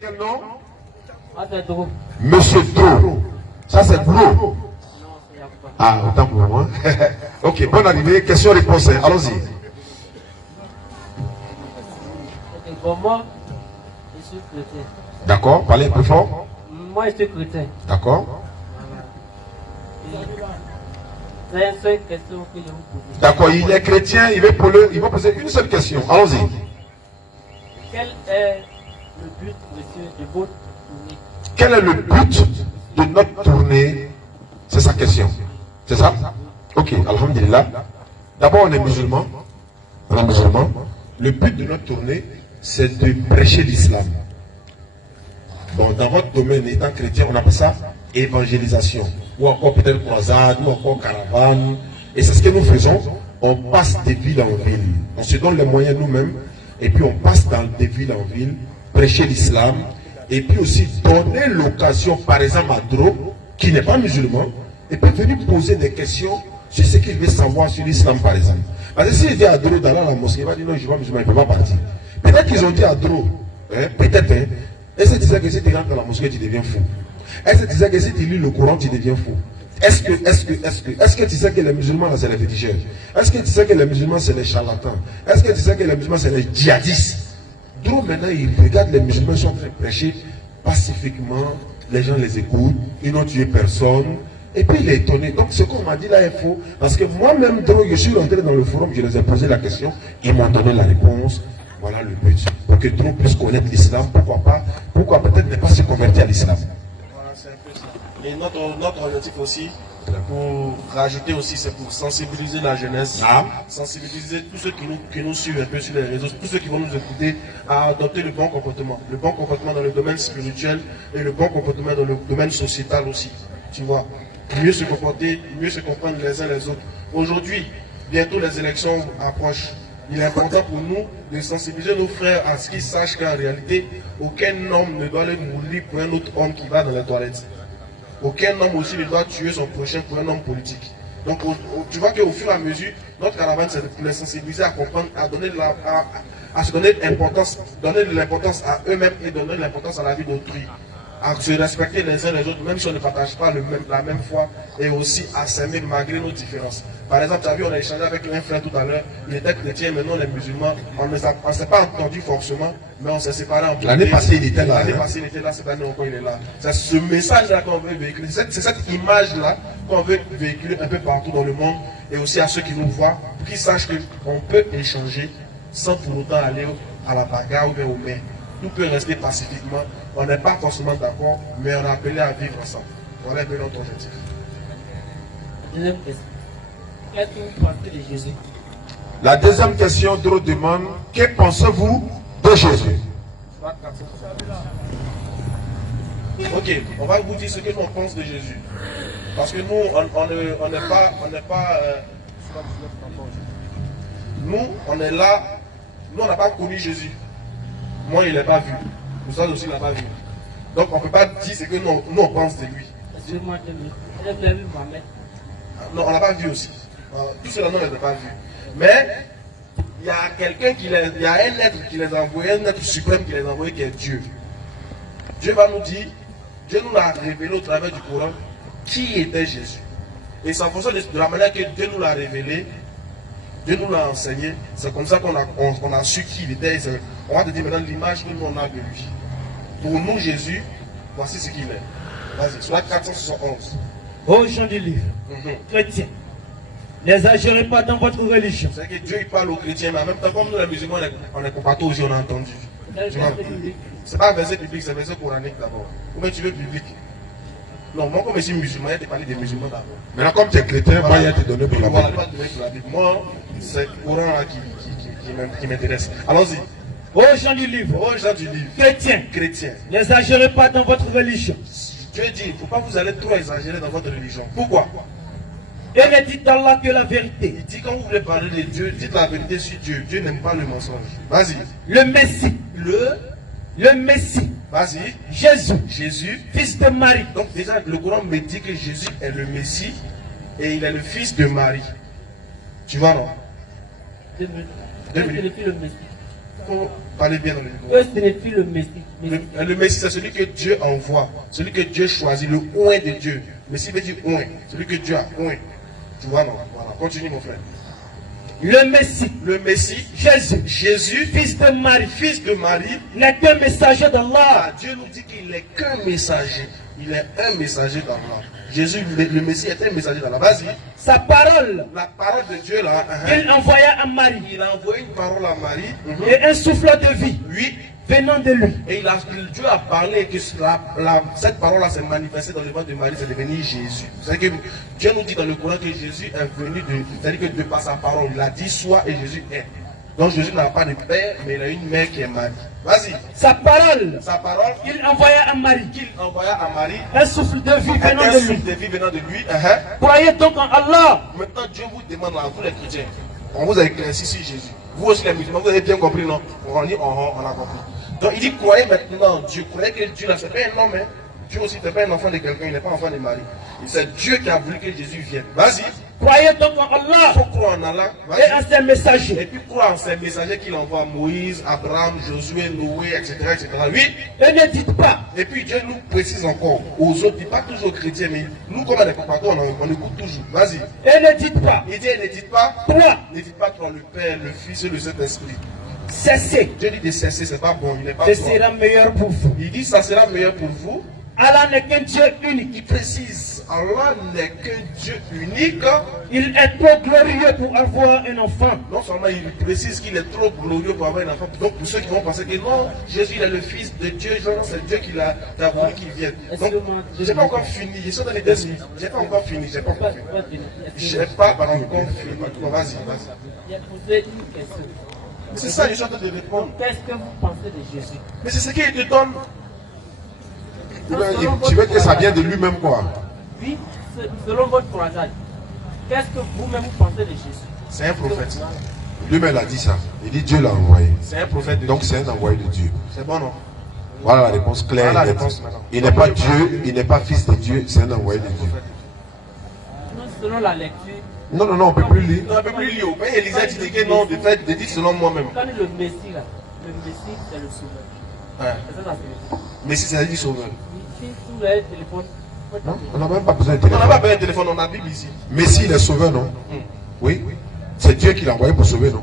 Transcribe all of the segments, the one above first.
C'est quel nom? Ah, c'est Dro. Monsieur Dro. Ça, c'est Dro. Non, c'est Yakuba. Ah, autant pour moi. Ok, bonne arrivée. Question-réponse. Allons-y. Ok, bon, moi, je suis chrétien. D'accord, parlez un peu fort. Moi, je suis chrétien. D'accord. C'est une seule question que je vous pose. D'accord, il est chrétien, il va poser une seule question. Allons-y. Quel est le but, monsieur, de votre tournée? Quel est le but de notre tournée? C'est sa question. C'est ça? Ok, alhamdulillah. D'abord, on est musulmans. On est musulmans. Le but de notre tournée, c'est de prêcher l'islam. Bon, dans votre domaine, étant chrétien, on appelle ça évangélisation. Ou encore peut-être croisade, ou encore caravane. Et c'est ce que nous faisons. On passe de ville en ville. On se donne les moyens nous-mêmes. Et puis on passe des villes en ville, prêcher l'islam. Et puis aussi donner l'occasion, par exemple à Dro, qui n'est pas musulman, et puis venir poser des questions sur ce qu'il veut savoir sur l'islam, par exemple. Parce que s'il dit à Dro d'aller à la mosquée, il va dire non, je ne suis pas musulman, il ne peut pas partir. Peut-être qu'ils ont dit à Dro, peut-être, est-ce que tu sais que si tu rentres dans la mosquée, tu deviens fou? Est-ce que tu sais que si tu lis le Coran, tu deviens fou? Est-ce que tu sais que les musulmans, c'est les féticheurs? Est-ce que tu sais que les musulmans, c'est les charlatans? Est-ce que tu sais que les musulmans, c'est les djihadistes? Donc maintenant, ils regardent les musulmans, sont en train de prêcher pacifiquement, les gens les écoutent, ils n'ont tué personne, et puis il est étonné. Donc ce qu'on m'a dit là est faux, parce que moi-même, je suis rentré dans le forum, je les ai posé la question, ils m'ont donné la réponse. Voilà le but. Pour que Dro puisse connaître l'islam, pourquoi peut-être ne pas se convertir à l'islam. Voilà, c'est un peu ça. Et notre objectif aussi, pour rajouter aussi, c'est pour sensibiliser la jeunesse, sensibiliser tous ceux qui nous suivent un peu sur les réseaux, tous ceux qui vont nous écouter à adopter le bon comportement. Le bon comportement dans le domaine spirituel et le bon comportement dans le domaine sociétal aussi. Tu vois, mieux se comporter, mieux se comprendre les uns les autres. Aujourd'hui, bientôt les élections approchent. Il est important pour nous de sensibiliser nos frères à ce qu'ils sachent qu'en réalité, aucun homme ne doit le mourir pour un autre homme qui va dans les toilettes. Aucun homme aussi ne doit tuer son prochain pour un homme politique. Donc tu vois qu'au fur et à mesure, notre caravane, c'est de les sensibiliser à comprendre, à donner à se donner de l'importance à eux-mêmes et donner de l'importance à la vie d'autrui. À se respecter les uns les autres, même si on ne partage pas la même foi, et aussi à s'aimer malgré nos différences. Par exemple, tu as vu, on a échangé avec un frère tout à l'heure, il était chrétien, maintenant on est musulman, on ne s'est pas entendu forcément, mais on s'est séparés en L'année passée, il était là. L'année passée, il était là, cette année encore, il est là. C'est ce message-là qu'on veut véhiculer, c'est cette image-là qu'on veut véhiculer un peu partout dans le monde, et aussi à ceux qui nous voient, pour qu'ils sachent qu'on peut échanger sans pour autant aller à la bagarre ou bien au mains. Tout peut rester pacifiquement. On n'est pas forcément d'accord, mais on est appelé à vivre ensemble. Voilà un peu notre objectif. Deuxième question. Qu'est-ce que vous pensez de Jésus? La deuxième question, Dro demande, que pensez-vous de Jésus? Ok, on va vous dire ce que nous on pense de Jésus. Parce que nous, on n'est pas. Nous, on est là. Nous, on n'a pas connu Jésus. Moi, il ne l'a pas vu. Vous aussi, il ne l'a pas vu. Donc, on ne peut pas dire ce que nous on pense de lui. Excusez-moi, vous avez vu Mohamed? Non, on ne l'a pas vu aussi. Tout cela, non, on ne l'a pas vu. Mais, il y a quelqu'un il y a un être qui les a envoyés, un être suprême qui les a envoyés, qui est Dieu. Dieu va nous dire, Dieu nous l'a révélé au travers du Coran, qui était Jésus. Et c'est en fonction de la manière que Dieu nous l'a révélé, Dieu nous l'a enseigné, c'est comme ça qu'on a su qui il était. On va te dire maintenant l'image que nous on a de lui. Pour nous, Jésus, voici ce qu'il est. Vas-y, sur la 471. Aux gens du livre, chrétiens, n'exagérez pas dans votre religion. C'est que Dieu il parle aux chrétiens, mais en même temps, comme nous les musulmans, on est compartis aussi, on a entendu. C'est pas un verset biblique, c'est un verset coranique d'abord. Ou bien tu veux biblique? Non, moi comme je suis musulman, il te parler des musulmans d'abord. Maintenant, comme tu es chrétien, moi, il a te donné pour la Bible. Moi, c'est le Coran là qui m'intéresse. Allons-y. Aux gens du livre, Aux gens du livre, chrétiens, n'exagérez pas dans votre religion. Dieu dit, il ne faut pas vous aller trop exagérer dans votre religion. Pourquoi? Et ne dites d'Allah que la vérité. Il dit, quand vous voulez parler de Dieu, dites la vérité sur Dieu. Dieu n'aime pas le mensonge. Vas-y. Le Messie. Le Messie. Vas-y. Jésus, fils de Marie. Donc déjà, le Coran me dit que Jésus est le Messie et il est le fils de Marie. Tu vois, non? 2 minutes. Le Messie. Parlez bien dans le micro. Que signifie le Messie? Le Messie, c'est celui que Dieu envoie, celui que Dieu choisit, le oint de Dieu. Messie veut dire oint, celui que Dieu a oint. Tu vois, non? Voilà, continue mon frère. Le Messie, Jésus, fils de Marie, n'est qu'un messager d'Allah. Ah, Dieu nous dit qu'il n'est qu'un messager. Il est un messager d'Allah. Jésus, le Messie, est un messager d'Allah. Vas-y. Sa parole, La parole de Dieu là. il envoya à Marie. Il a envoyé une parole à Marie. Et un souffle de vie Oui. venant de lui. Et Dieu a parlé que cette parole-là s'est manifestée dans le ventre de Marie, c'est devenu Jésus. C'est-à-dire que Dieu nous dit dans le Coran que Jésus est venu c'est-à-dire que de par sa parole, il a dit soit et Jésus est. Donc Jésus n'a pas de père, mais il a une mère qui est Marie. Vas-y. Sa parole, Il envoya à Marie. qu'il envoya à Marie, Un souffle de vie venant un de souffle lui. de vie venant de lui. Croyez donc en Allah. Maintenant, Dieu vous demande à vous les chrétiens. On vous a éclairci sur Jésus. Vous aussi les musulmans, vous avez bien compris, non? On dit, on a compris. Donc il dit, croyez maintenant en Dieu. Croyez que Dieu, là, c'est pas un homme, hein. Dieu aussi, c'est pas un enfant de quelqu'un, il n'est pas enfant de Marie. C'est Dieu qui a voulu que Jésus vienne. Vas-y. Croyez donc en Il Allah faut croire en Allah. et en Vas-y. ses Et messagers. puis croire en ces messagers qu'il envoie Moïse, Abraham, Josué, Noé, etc. etc. Oui. Et ne dites pas, Et puis Dieu nous précise encore aux autres, il dit pas toujours aux chrétiens, mais nous, comme des compatriotes, on écoute toujours. Vas-y. et ne dites pas, Il dit, ne dites pas, toi, ne dites pas toi le Père, le Fils et le Saint-Esprit. cessez. Dieu dit de cesser, c'est pas bon, il n'est pas Ce bon. sera meilleur pour vous. Il dit, ça sera meilleur pour vous. Allah n'est qu'un Dieu unique. Il précise, Allah n'est qu'un Dieu unique. Il est trop glorieux pour avoir un enfant. Non seulement il précise qu'il est trop glorieux pour avoir un enfant, donc pour ceux qui vont penser que non, Jésus il est le Fils de Dieu, genre c'est Dieu qui l'a voulu qu'il vienne. Donc, j'ai pas encore fini, je suis dans les derniers. J'ai pas encore fini, j'ai pas encore fini. J'ai pas encore fini. Bon, vas-y, vas-y. Il a posé une question. C'est ça, je suis en train de répondre. Qu'est-ce que vous pensez de Jésus? Mais c'est ce qu'il te donne. Tu veux que ça vienne de lui-même, quoi? Oui, selon votre croisade, qu'est-ce que vous-même vous pensez de Jésus? C'est un prophète. Lui-même a dit ça. Il dit Dieu l'a envoyé. C'est un prophète de Donc Dieu. c'est un envoyé de Dieu. C'est bon, non? Voilà la réponse claire. Voilà et la nette. réponse maintenant. Il n'est pas Dieu, il n'est pas fils de Dieu, c'est un envoyé de Dieu. Nous, selon la lecture, Non, non, non, on ne peut plus lire. Non, un peu plus lié. Mais Élisée dit que non, de fait, de dire selon moi-même. quand le Messie, là, le Messie, c'est le sauveur. Ouais. C'est ça, ça signifie. Mais si ça dit sauveur. Si tous les téléphones, Non, on n'a même pas besoin de On n'a téléphone. pas besoin de téléphone, on a la Bible ici. Mais s'il est sauveur, non? Oui. C'est Dieu qui l'a envoyé pour sauver, non?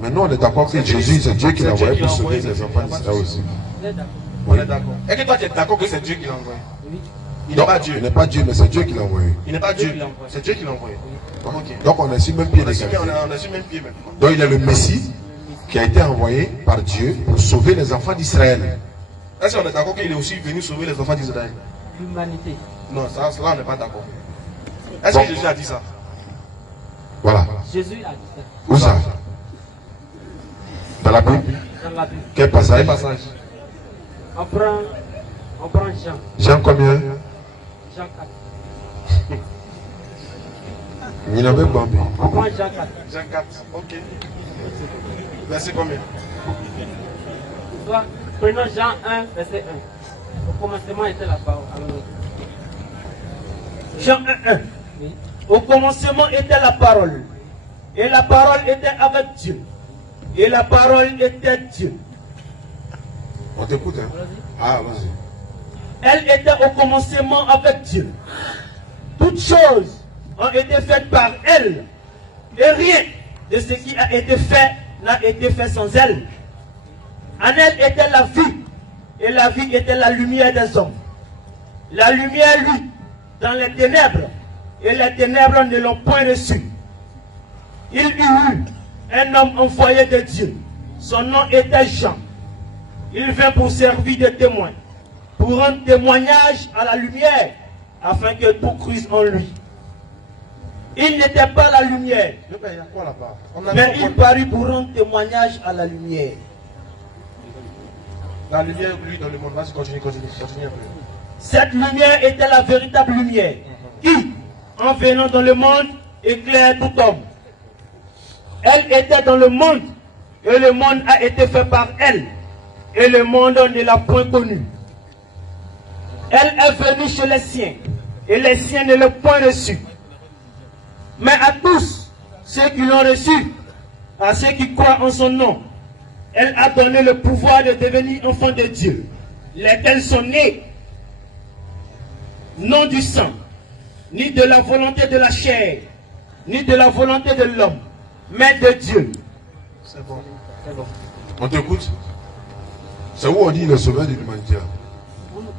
Mais nous, on est d'accord que Jésus, c'est Dieu qui l'a envoyé pour sauver les enfants d'Israël aussi. vous êtes d'accord? On est d'accord. Est-ce que toi tu es d'accord que c'est Dieu qui l'a envoyé? Oui. Il Non, n'est pas il Dieu. n'est pas Dieu, mais c'est Dieu qui l'a envoyé. Il n'est pas Dieu. Dieu qui l'a envoyé. C'est Dieu qui l'a envoyé. Ok. Donc on est sur le même pied On est sur d'égalité. on est sur le même pied maintenant. Donc il est le Messie qui a été envoyé par Dieu pour sauver les enfants d'Israël. Est-ce qu'on est d'accord qu'il est aussi venu sauver les enfants d'Israël? L'humanité. Non, ça, là on n'est pas d'accord. Est-ce Bon. que Jésus a dit ça? Voilà. Jésus a dit ça Où ça? Dans la Bible? dans la Bible. Quel Quel passage? passage? On prend Jean. Jean combien? Jean 4. Il y en avait Bambi. On prend Jean 4. Jean 4. Ok. Verset combien? Soit, prenons Jean 1, verset 1. Au commencement était la parole. Alors, Jean 1:1. oui. Au commencement était la parole. Et la parole était avec Dieu. Et la parole était Dieu. On t'écoute, hein? Ah, vas-y. Elle était au commencement avec Dieu. Toutes choses ont été faites par elle. Et rien de ce qui a été fait n'a été fait sans elle. En elle était la vie. Et la vie était la lumière des hommes. La lumière, lui, dans les ténèbres. Et les ténèbres ne l'ont point reçu. Il y eut un homme envoyé de Dieu. Son nom était Jean. Il vint pour servir de témoin, pour rendre témoignage à la lumière, afin que tout crût en lui. Il n'était pas la lumière, Il y a quoi là-bas? On a mais dit il parut pour rendre témoignage à la lumière. la lumière, lui, dans le monde. Vas-y, continue un peu. Cette lumière était la véritable lumière, qui, en venant dans le monde, éclaire tout homme. Elle était dans le monde, et le monde a été fait par elle, et le monde ne l'a point connue. Elle est venue chez les siens, et les siens ne l'ont point reçue. Mais à tous ceux qui l'ont reçue, à ceux qui croient en son nom, elle a donné le pouvoir de devenir enfants de Dieu, lesquels sont nés, non du sang, ni de la volonté de la chair, ni de la volonté de l'homme, mais de Dieu. C'est bon. C'est bon. On t'écoute? C'est où on dit le sauveur de l'humanité?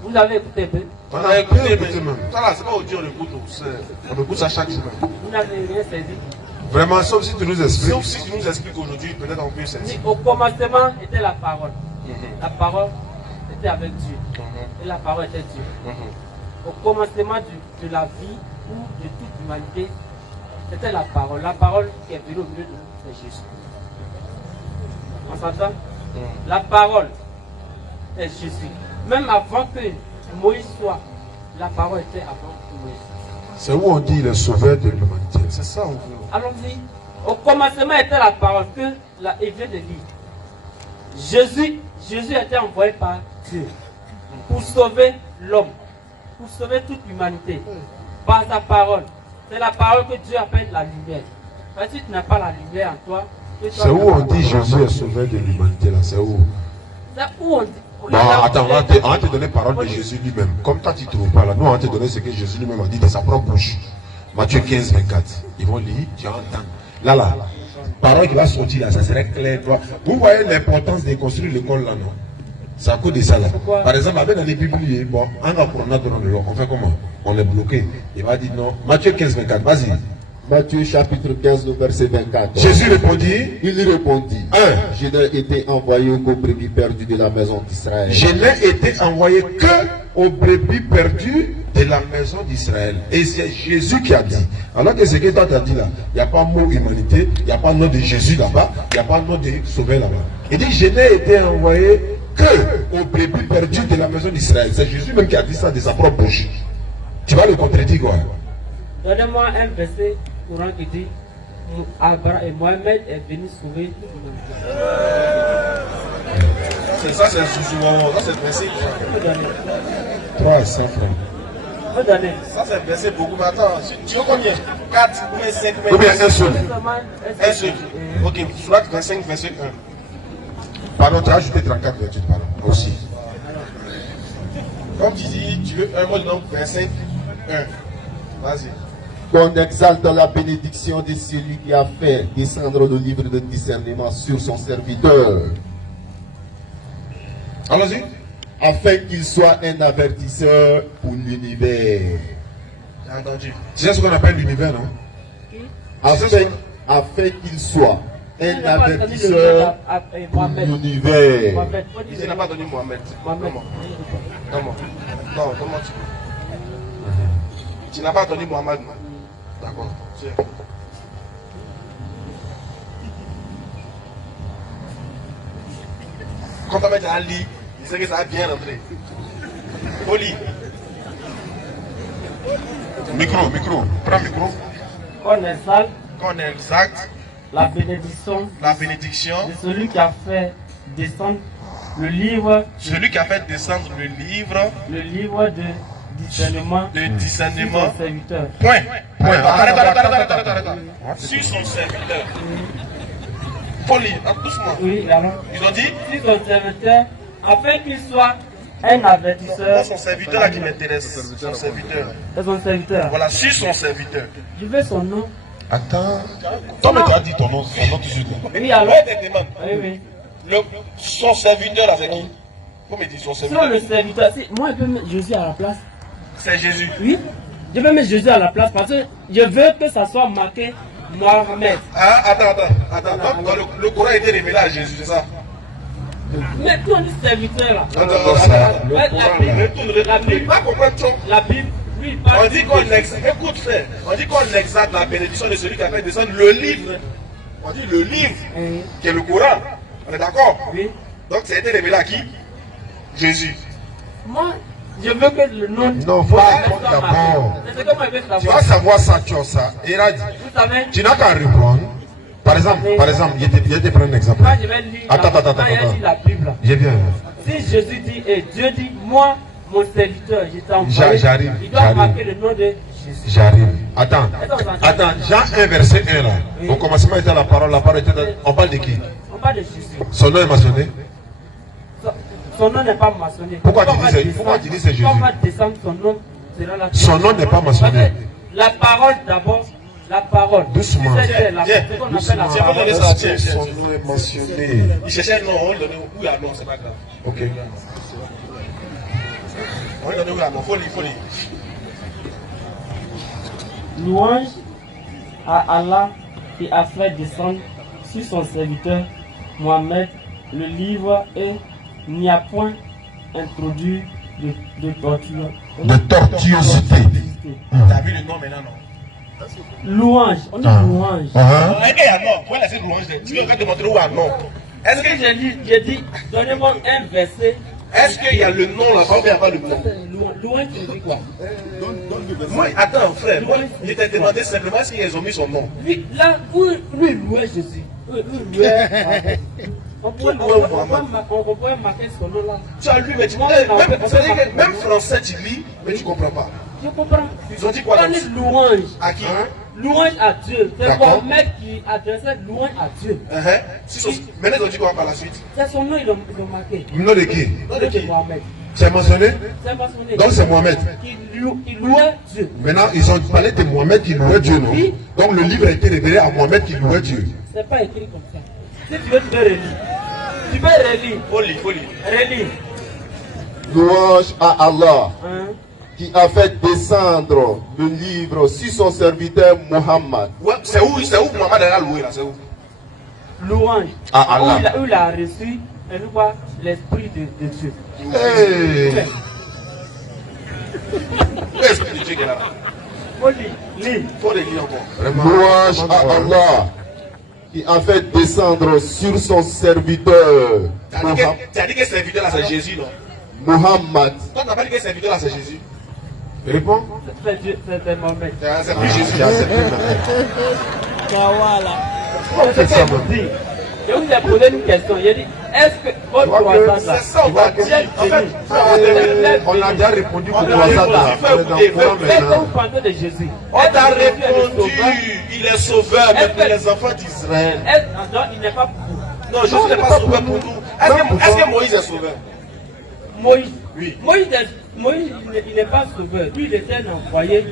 Vous avez écouté un peu? On a écouté, mais même. ça là, c'est pas aujourd'hui on écoute, on écoute ça chaque semaine. Vous n'avez rien saisi. Vraiment, sauf si tu nous expliques. Sauf si tu nous expliques aujourd'hui, peut-être on peut saisir. Au commencement était la parole. La parole était avec Dieu. Et la parole était Dieu. Au commencement de la vie ou de toute l'humanité, c'était la parole. La parole qui est venue au milieu de nous, c'est Jésus. On s'entend? La parole est Jésus. Même avant que Moïse soit, la parole était avant Moïse. C'est où on dit le sauveur de l'humanité. C'est ça, on veut. Allons-y. Au commencement était la parole que il vient de lire. Jésus était envoyé par Dieu pour sauver l'homme, pour sauver toute l'humanité par sa parole. C'est la parole que Dieu appelle la lumière. Parce que si tu n'as pas la lumière en toi, c'est où on dit Jésus est sauveur de l'humanité là. C'est où? C'est où on dit. Bon, attends, on va te donner parole de Jésus lui-même. Comme toi tu ne trouves pas là, nous on va te donner ce que Jésus lui-même a dit de sa propre bouche. Matthieu 15, 24. Ils vont lire, tu vas entendre. Là, parole qui va sortir là, ça serait clair. Vous voyez l'importance de construire l'école là, non? C'est à cause de ça là. Par exemple, avec dans les Bibles, bon, on fait comment? On est bloqué. Il va dire non. Matthieu 15, 24, vas-y. Matthieu chapitre 15, verset 24. Jésus répondit. Il lui répondit. Je n'ai été envoyé qu'aux brebis perdues de la maison d'Israël. Je n'ai été envoyé que aux brebis perdues de la maison d'Israël. Et c'est Jésus qui a dit. Alors que ce que toi tu as dit là, il n'y a pas mot humanité, il n'y a pas nom de Jésus là-bas, il n'y a pas nom de sauveur là-bas. Il dit, je n'ai été envoyé que aux brebis perdues de la maison d'Israël. C'est Jésus même qui a dit ça de sa propre bouche. Tu vas le contredire quoi? Donnez-moi un verset courant qui dit Mohamed est venu sauver toute l'humanité. C'est ça, c'est le principe. 300 francs. Vous donnez. Ça, c'est le principe beaucoup. Mais attends, tu veux combien? 4, ou bien 5, Ou bien un seul. Un seul. Ok, Surat 25, verset 1. Pardon, tu as ajouté 34 vertus, pardon. Aussi. Comme tu dis, tu veux un mot de nom 25, 1. Vas-y. Qu'on exalte la bénédiction de celui qui a fait descendre le livre de discernement sur son serviteur, Allons-y. afin qu'il soit un avertisseur pour l'univers. J'ai entendu. Tu sais ce qu'on appelle l'univers, non? Afin qu'il soit Il un n'a pas entendu le avertisseur nom pour Mohamed. l'univers. Mohamed. Il n'a pas donné Mohamed. Mohamed. Donne-moi. Non, donne-moi. Tu n'as pas entendu Mohamed. D'accord. Tiens. Quand on met un lit, il sait que ça va bien rentrer. Au lit. Micro. Prends micro. Qu'on exalte Qu'on exacte la bénédiction la bénédiction, de celui qui a fait descendre le livre celui qui a fait descendre le livre de discernement de sur discernement. son serviteur. Point. Arrête. Sur son serviteur. Poli, doucement. Oui, alors, Ils ont dit, sur son serviteur, afin qu'il soit un avertisseur. moi, son serviteur là qui m'intéresse. Son serviteur. C'est son serviteur. Voilà, sur son serviteur. Je veux son nom. Attends. Toi, mais tu as dit ton nom tout de suite. Oui, alors. Ouais, des demandes. Oui. Son serviteur là, c'est qui? Vous me dites son Sur serviteur. le serviteur, moi je peux mettre Jésus à la place. C'est Jésus. Oui, je peux mettre Jésus à la place parce que je veux que ça soit marqué Mohamed. Ah, attends. Donc, le Coran a été révélé à Jésus, c'est ça? Mais tout le serviteur là. Attends. La Bible, Pas comprendre trop. la Bible, lui, il parle. On dit qu'on exalte, écoute frère, on dit qu'on exalte la bénédiction de celui qui a fait descendre le livre. On dit le livre, qui est le Coran. On est d'accord? Oui. Donc ça a été révélé à qui? Jésus. Moi, je veux que le nom. Non, faut répondre d'abord. C'est ce que moi je veux Tu vas savoir. savoir ça, tu as ça. Et là, Vous savez, tu n'as qu'à répondre. Par exemple, je te prends un exemple. quand je vais lire Attends. quand je lis la Bible, Je viens. si Jésus dit, et Dieu dit, moi, mon serviteur, je t'ai envoyé, J'arrive. il doit marquer le nom de Jésus. J'arrive. Attends, Jean 1, verset 1 là. Oui. Au commencement était la parole était on parle de qui? On parle de Jésus. Son nom est mentionné. Son nom n'est pas mentionné. Pourquoi tu dis c'est Jésus? Quand on va descendre, son nom sera là. Son nom n'est pas mentionné. La parole d'abord. La parole. Doucement. C'est ce qu'on appelle la parole. Son nom est mentionné. Il cherchait un nom, on lui donnait où il y a non, c'est pas grave. Ok. On lui donnait où il y a non, faut lire. Louange à Allah qui a fait descendre sur son serviteur Mohammed le livre et n'y a point introduit de torture. De tortuosité. T'as vu le nom maintenant, non? Louange, on dit louange. Il y a non, pourquoi laisser louange? Tu veux te montrer où il y a non? Est-ce que j'ai dit, donnez-moi un verset. Est-ce qu'il y a le nom là-bas ou il n'y a pas le nom? Louange, tu dis quoi? Moi, attends, frère, moi, je t'ai demandé simplement s'ils ont mis son nom. Lui, là, où louait Jésus? On pourrait marquer son nom là. Tu as lu, mais tu même français, tu lis, mais tu ne comprends pas. Je comprends. Ils ont dit quoi? On dit louange. À qui? Louange à Dieu. C'est D'accord. Mohamed qui adressait louange à Dieu. Maintenant, ils ont dit quoi par la suite? C'est son nom, ils l'ont marqué. Le nom de qui? Non, de qui? Mohamed. C'est mentionné? C'est mentionné. Donc c'est Mohamed. Qui louait Dieu. Maintenant, ils ont parlé de Mohamed qui louait Dieu, non? Oui. Donc le livre a été révélé à Mohamed qui louait Dieu. C'est pas écrit comme ça. Si tu veux, tu peux relire. Tu peux relire. Faut lire. Relire. Louange à Allah Hein? qui a fait descendre le livre sur son serviteur Muhammad. Ouais, c'est où Mohamed a loué là? C'est où? Louange. À Allah. Où il a reçu l'esprit de Dieu. Hey. Où est-ce que Dieu est là? Faut lire. Faut le lire encore. Vraiment. Louange à Allah qui a fait descendre sur son serviteur Tu as dit que serviteur là c'est Jésus, non? Muhammad. Toi, tu n'as pas dit que serviteur là c'est Jésus. Réponds. C'est Dieu, c'est Mohamed. C'est plus Jésus. Qui a accepté maintenant. C'est ce que je vous dis. Je vous ai posé une question. J'ai dit, est-ce que votre croissance là, C'est ça, on t'a dit. En fait, On a déjà répondu pour On a toi ça. répondu. On est dans le courant est-ce que maintenant. vous pensez de Jésus? on Est-ce t'a que Jésus est le répondu. sauveur? Il est sauveur, mais pour les enfants d'Israël. Non, il n'est pas pour vous. Non, Jésus n'est pas sauveur pour nous. Est-ce que Moïse est sauveur? Moïse. Oui. Moïse, il n'est pas sauveur. Lui, il était un envoyé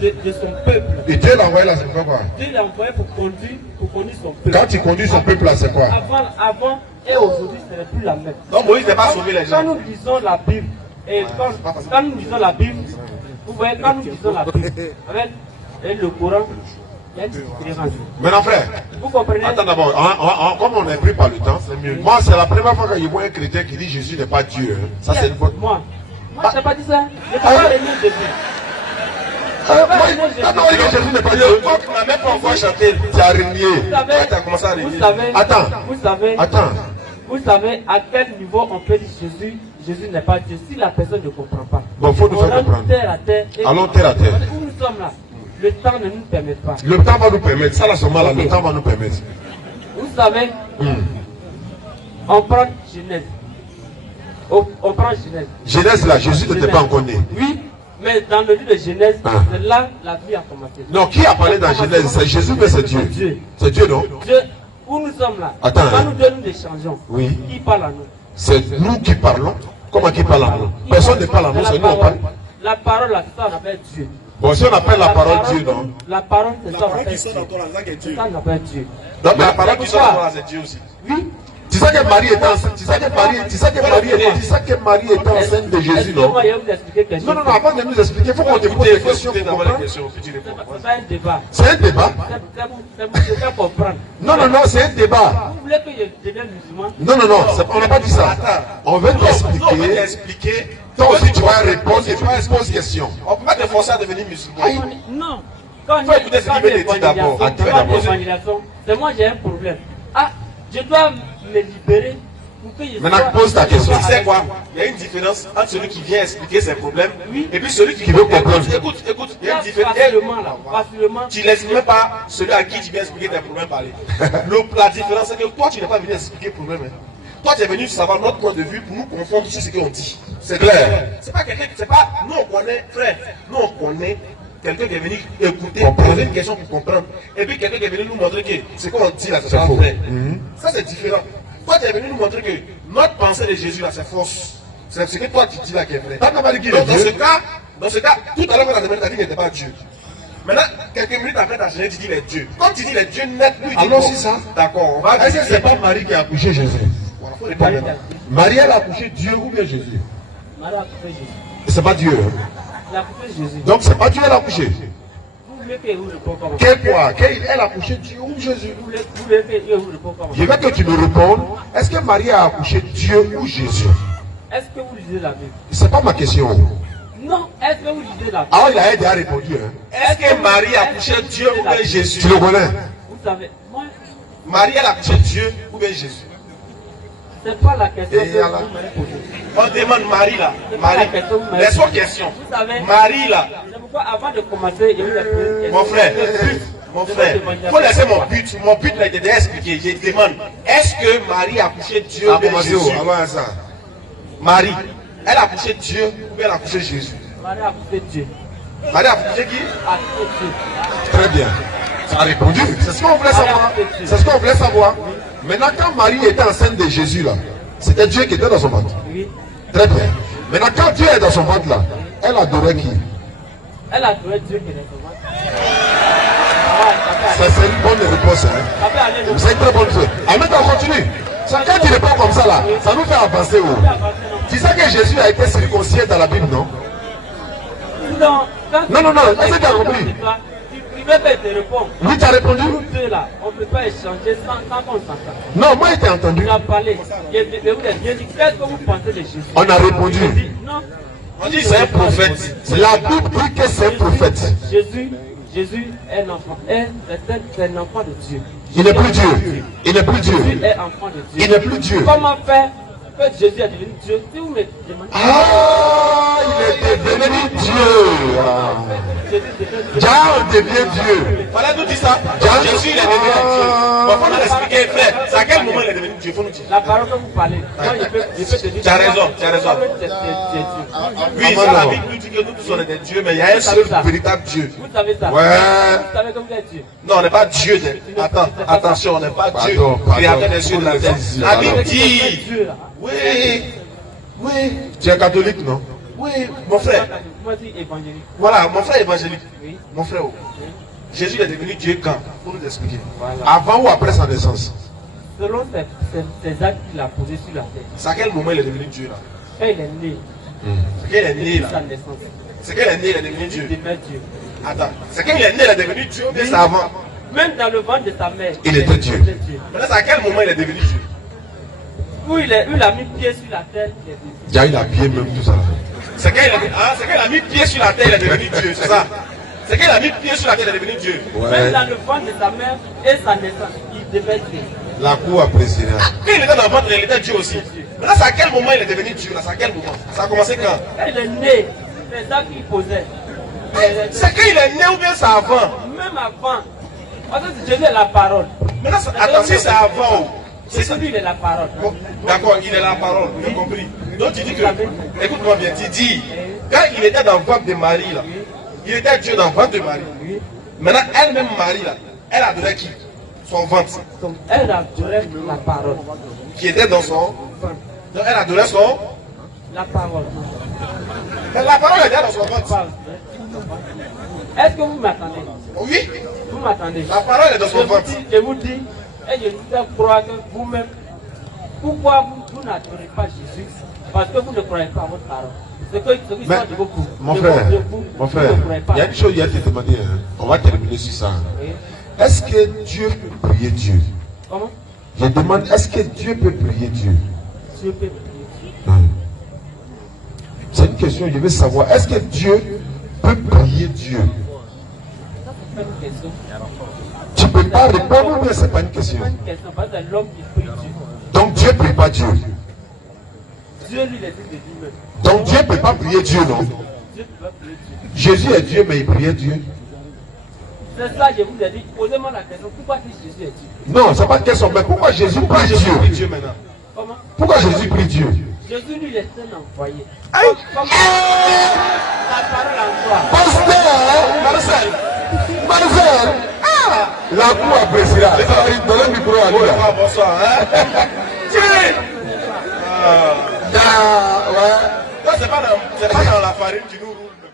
de son peuple. Et Dieu l'a envoyé là, c'est quoi? Dieu l'a envoyé pour conduire son peuple. Quand il conduit son peuple là, c'est quoi? Avant et aujourd'hui, ce n'est plus la même. Non, Moïse n'est pas sauvé les Quand gens. nous lisons la Bible, et quand nous lisons la Bible, vous voyez, quand nous lisons la Bible, avec le Coran, il y a une différence. Maintenant, frère, Vous comprenez? attends d'abord, comme on est pris par le temps, c'est mieux. Moi, c'est la première fois que je vois un chrétien qui dit Jésus n'est pas Dieu. Hein. Ça, c'est une faute. Moi, je n'ai pas dit ça. Je n'ai pas réuni Jésus. T'as pas dit que Jésus n'est pas Dieu. Tu n'as même pas encore chanté. Tu as régné. Vous savez, Tu as commencé à régner. vous savez à quel niveau on peut dire Jésus n'est pas Dieu si la personne ne comprend pas. Bon, faut nous faire comprendre. Terre à terre. Allons terre à terre. Où nous sommes là, le temps ne nous permet pas. Le temps va nous permettre. Ça, là, seulement là, le temps va nous permettre. Vous savez, on prend Genèse. On prend Genèse. Genèse là, Jésus n'était pas encore né. Oui, mais dans le livre de Genèse, c'est là la vie a commencé. Non, qui a parlé dans Genèse? C'est Jésus, mais c'est Dieu. C'est Dieu, non? Dieu, où nous sommes là, Attends, quand hein. nous deux nous échangeons, Oui. qui parle à nous? C'est nous qui parlons. Comment qui parle à nous? Personne ne parle à nous, c'est nous on parle. La parole, là, c'est ça on appelle Dieu. Bon, si on appelle la parole Dieu, non? La parole, c'est La ça on parole appelle qui Dieu. sonne encore là, c'est C'est Dieu. ça on appelle Dieu. Donc, Mais la parole qui sonne pourquoi? encore là, c'est Dieu aussi. Oui. tu sais que Marie est enceinte. Tu sais que Marie est enceinte de Jésus, non? Excusez-moi, je vais vous expliquer quelque chose. Non, avant de nous expliquer, il faut qu'on te pose des questions pour d'abord les comprendre. questions, puis tu réponds. C'est pas un débat. C'est un débat. C'est pour comprendre. Non, c'est un débat. Vous voulez que je devienne musulman? Non, on n'a pas dit ça. On veut On va t'expliquer. t'expliquer. Toi aussi, tu vas répondre et tu poses question. On ne peut pas te forcer à devenir musulman. Non. Quand Faut écouter ce qu'il veut te dire d'abord. C'est moi j'ai un problème. Ah, je dois me libérer pour que je Maintenant, sois- pose ta question. Tu sais quoi? Il y a une différence entre celui qui vient expliquer ses problèmes et puis celui Qui veut comprendre. Écoute, il y a Là, une différence. facilement, là, facilement. Tu ne laisses même pas celui à qui tu viens expliquer tes problèmes parler. La différence, c'est que toi, tu n'es pas venu expliquer le problème. Hein. Toi, tu es venu savoir notre point de vue pour nous confondre sur ce qu'on dit. C'est clair. C'est pas quelqu'un, c'est pas. Nous, on connaît, frère, nous, on connaît quelqu'un qui est venu écouter, Comprendre. poser une question pour comprendre. Et puis quelqu'un qui est venu nous montrer que ce qu'on dit là, c'est C'est pas faux. vrai. Mhm. Ça, c'est différent. Toi, tu es venu nous montrer que notre pensée de Jésus là, c'est fausse. C'est ce que toi, tu dis là qui est vrai. T'as pas dit qu'il est Donc, dans Dieu. ce cas, tout à l'heure, quand tu as demandé, tu as dit qu'il n'était pas Dieu. Maintenant, quelques minutes après, tu as changé, tu dis qu'il est Dieu. Quand tu dis qu'il est Dieu net, lui, il dit Alors, bon, c'est ça. D'accord, on va Est-ce que c'est pas Marie qui a accouché Jésus? Voilà, faut répondre maintenant. Marie, elle a accouché Dieu ou bien Jésus? Marie a coupé Jésus. C'est pas Dieu. Hein? Elle a coupé Jésus. Donc c'est pas Dieu elle a accouché. Vous voulez que je vous réponde comment? Quel quoi? Elle a accouché Dieu ou Jésus? Vous voulez que je vous réponde comment? Je veux que tu me répondes. Est-ce que Marie a accouché Dieu ou Jésus? Est-ce que vous lisez la Bible? C'est pas ma question. Non, est-ce que vous lisez la Bible? Ah, il a déjà répondu. Hein? Est-ce que Marie a couché Dieu ou bien Jésus? Tu le connais? Vous savez, moi, Marie, elle a couché Dieu ou bien Jésus? c'est pas la question Et que alors? vous m'avez posée. On demande Marie là. C'est pas la Marie. question que vous m'avez Laisse-moi posée. question. Vous savez, Marie là. c'est pourquoi avant de commencer, je vous ai posé. Mon frère, mon frère, faut laisser mon but. Mon but là, il était déjà expliqué. Je demande, est-ce que Marie a couché Dieu Ça ou a bien commencé Jésus? où? Avant ça. Marie, elle a couché Dieu ou bien elle a couché Jésus? Marie a coupé Dieu. Marie a couché qui? A coupé Dieu. Très bien. Ça a répondu. C'est ce qu'on voulait savoir. C'est ce qu'on voulait savoir. Maintenant, quand Marie était enceinte de Jésus là, c'était Dieu qui était dans son ventre. Oui. Très bien. Maintenant, quand Dieu est dans son ventre là, elle adorait qui? Elle a adoré Dieu qui est dans Ça, c'est une bonne réponse. Hein? ça peut aller de C'est une très bonne chose. Ah, maintenant, on continue. Ça, quand tu réponds comme ça là, ça nous fait avancer. Oh. Tu sais que Jésus a été circoncis dans la Bible, non? Non, Non, est-ce que tu as compris? Tu primais que te répondre. Oui, tu as répondu? Nous deux là, on ne peut pas échanger sans qu'on s'entende. Non, moi, il t'a entendu. Tu as parlé. Je vous ai bien dit, qu'est-ce que vous pensez de Jésus? On a répondu. Je dis, non. On dit c'est un prophète. La Bible dit que c'est un prophète. Jésus est un enfant. C'est un enfant de Dieu. Il n'est plus Dieu. Il n'est plus Dieu. Jésus est enfant de Dieu. Il n'est plus Dieu. Comment faire que Jésus est devenu Dieu? Si vous me demandez. Ah, il est devenu Dieu. Ah. Jésus devient Dieu. Jean devient Dieu. Voilà, nous dit ça. Jean- Jésus, il est devenu Dieu. Il faut nous expliquer, frère. C'est à quel moment il est devenu Dieu? Il faut nous dire. La parole que vous parlez, moi je peux te dire. Tu as raison, tu as raison. C'est Dieu. Oui, ça, la Bible nous dit que nous tous on est des dieux, mais il y a un seul véritable Dieu. Vous savez ça? Ouais. Vous savez que vous êtes Dieu. Non, on n'est pas Dieu. Attends, attention, on n'est pas Dieu. Pardon. Créateur des cieux et de la terre. La Bible dit. Dieu là. Oui, oui, Tu es catholique, non? oui, mon frère. Moi je dis évangélique. Voilà, mon frère évangélique. Oui. Mon frère, oh. Jésus est devenu Dieu quand? Pour nous expliquer. Voilà. Avant ou après sa naissance? Selon ses actes qu'il a posés sur la terre. C'est à quel moment il est devenu Dieu là? Quand il est né, C'est qu'il est né là. sa naissance, C'est qu'il est né, il est devenu il Dieu. devait Dieu. Attends, c'est qu'il est né, il est devenu Dieu ou bien c'est avant? Même dans le ventre de sa mère, Il était Dieu. Maintenant, c'est à quel moment il est devenu Dieu? Où il a mis pied sur la terre, il est devenu. Déjà, il a pied même tout ça. C'est qu'il a mis pied sur la terre, il est devenu Dieu, c'est ça? C'est qu'il a mis pied sur la terre, il est devenu Dieu. Même dans le ventre de sa mère et sa naissance, il devait Dieu. La cour a présidé. Quand il était dans le ventre, il était Dieu aussi. Maintenant, c'est à quel moment il est devenu Dieu là? C'est à quel moment? Ça a commencé quand? Quand il est né, c'est ça qu'il posait. C'est qu'il est né ou bien c'est avant? Même avant. Parce que Jésus est la parole. Maintenant, attends, si c'est avant, C'est ça, lui, il est la parole. bon, d'accord, il est la parole, j'ai compris. Donc tu dis que, écoute-moi bien, tu dis, quand il était dans le ventre de Marie là, il était Dieu dans le ventre de Marie. Maintenant, elle-même Marie là, elle adorait qui? Son ventre, Donc, elle adorait la parole. qui était dans son. Donc elle adorait son. La parole. Mais la parole était dans son ventre. Est-ce que vous m'attendez? Oui, Vous m'attendez? la parole est dans son ventre. Je vous dis, et je vous fais croire que vous-même, pourquoi vous n'adorez pas Jésus? Parce que vous ne croyez pas à votre parole. C'est que ce qui Mais, sort de beaucoup. mon de frère, vous, mon vous frère, ne croyez pas. il y a une chose, il y a à te demander. Hein. On va terminer sur ça. Oui. Est-ce que Dieu peut prier Dieu? Comment? Je demande, est-ce que Dieu peut prier Dieu? Dieu peut prier. C'est une question, je veux savoir. Est-ce que Dieu peut prier Dieu? Ça, c'est pas une question. Tu ne peux pas répondre, mais ce n'est pas une question. C'est pas une question, parce que c'est l'homme qui prie Dieu. Donc Dieu ne prie pas Dieu. Dieu lui, il est dit de lui-même. Donc Dieu ne peut pas prier Dieu, non? Dieu ne peut pas prier Dieu. Jésus est Dieu, mais il priait Dieu. C'est ça, je vous ai dit, posez-moi la question, pourquoi dit Jésus est Dieu? Non, ce n'est pas une question, mais pourquoi Jésus Pourquoi prie Jésus prie Dieu? Dieu maintenant? Comment? Pourquoi Jésus prie Dieu? Jésus lui, il est un envoyé. Aïe. Comme la parole en toi. Pasteur, Yakou appréciera. Donne le micro à lui. Bonsoir. Ouais. Non, c'est pas dans la farine qui nous roule.